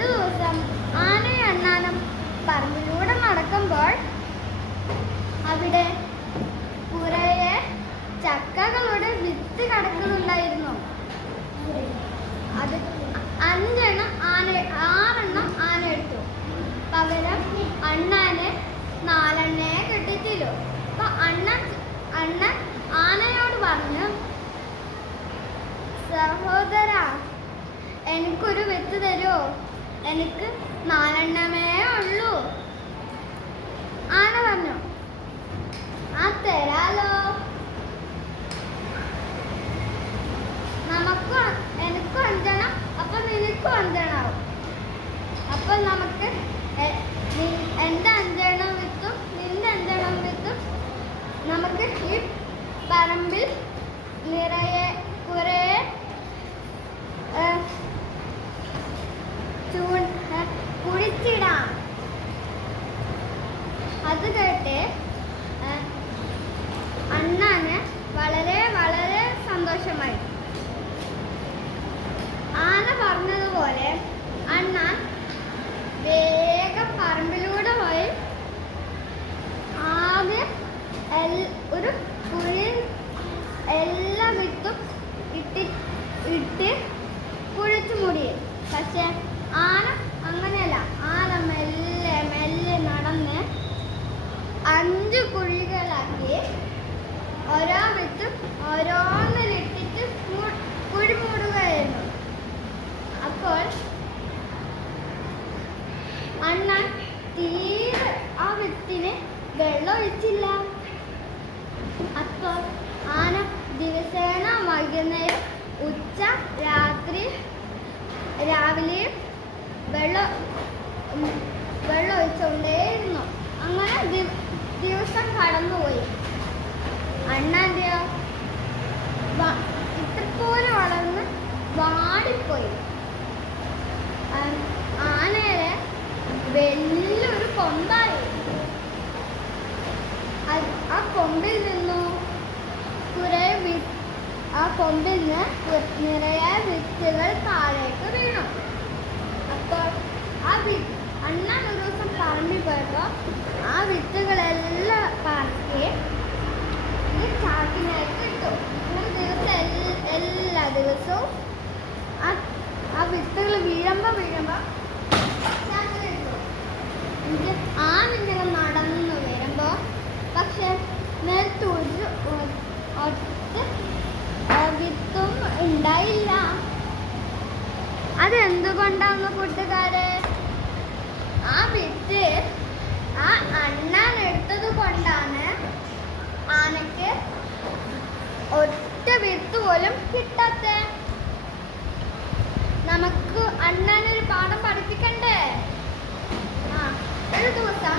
ഒരു ദിവസം ആനയും അണ്ണാനും പറമ്പിലൂടെ നടക്കുമ്പോൾ അവിടെ കുറേ ചക്കകളുടെ വിത്ത് കിടക്കുന്നുണ്ടായിരുന്നു. അത് 6 ആന എടുത്തു. പകരം അണ്ണാന് 4 കിട്ടിയിട്ടില്ലോ. അപ്പൊ അണ്ണൻ ആനയോട് പറഞ്ഞു, സഹോദര, എനിക്കൊരു വിത്ത് തരുമോ? എനിക്ക് 4 ഉള്ളൂ. ആന പറഞ്ഞു, ആ തരാലോ. എനിക്കും 5 അപ്പൊ നിനക്കും 5 അപ്പൊ നമുക്ക് എൻ്റെ 5 വിത്തും നിന്റെ 5 വിത്തും നമുക്ക് ഈ പറമ്പിൽ നിറയെ കുറേ കുഴിച്ചിടാം. അത് കേട്ട് അണ്ണാന് വളരെ വളരെ സന്തോഷമായി. ആന പറഞ്ഞതുപോലെ അണ്ണാൻ വേഗം പറമ്പിലൂടെ പോയി ആദ്യം ഒരു കുഴിയിൽ എല്ലാ വിത്തും ഇട്ട് കുഴിച്ചു മൂടി. പക്ഷെ ആന അങ്ങനെയല്ല. ആന മെല്ലെ മെല്ലെ നടന്ന് 5 കുഴികളാക്കി ഓരോ വിത്തും ഓരോന്നിലിട്ടിട്ട് കുഴി മൂടുകയായിരുന്നു. അപ്പോൾ അണ്ണൻ തീരെ ആ വിത്തിന് വെള്ളം ഒഴിച്ചില്ല. അപ്പോൾ ആന ദിവസേന വൈകുന്നേരം, ഉച്ച, രാത്രി, രാവിലെ വെള്ളം ഒഴിച്ചുകൊണ്ടേയിരുന്നു. അങ്ങനെ ദിവസം കടന്നുപോയി. അണ്ണാൻ്റെയോ ഇത്രപോലെ വളർന്ന് വാടിപ്പോയി. ആനയുടെ വലിയൊരു കൊമ്പായി. ആ കൊമ്പിൽ നിന്ന് നിറയെ വിത്തുകൾ താഴേക്ക് വീണു. അപ്പോൾ അണ്ണൻ ഒരു ദിവസം പറമ്പിൽ പോയപ്പോൾ ആ വിത്തുകളെല്ലാം പറക്കി ഈ ചാക്കിനായിട്ട് ഇട്ടു. എല്ലാ ദിവസവും ആ വിത്തുകൾ വീഴുമ്പോൾ ചാക്കിലിട്ടു. ആനിങ്ങനെ നടന്നു വരുമ്പോൾ പക്ഷെ നേരത്തെ ഒറ്റ വിത്തും ഉണ്ടായില്ല. അതെന്തുകൊണ്ടാണ് കൂട്ടുകാരെ? ആ വിത്ത് ആ അണ്ണാൻ എടുത്തത് കൊണ്ടാണ് ആനക്ക് ഒറ്റ വിത്ത് പോലും കിട്ടാത്ത. നമുക്ക് അണ്ണാനൊരു പാഠം പഠിപ്പിക്കണ്ടേ? ഒരു ദിവസം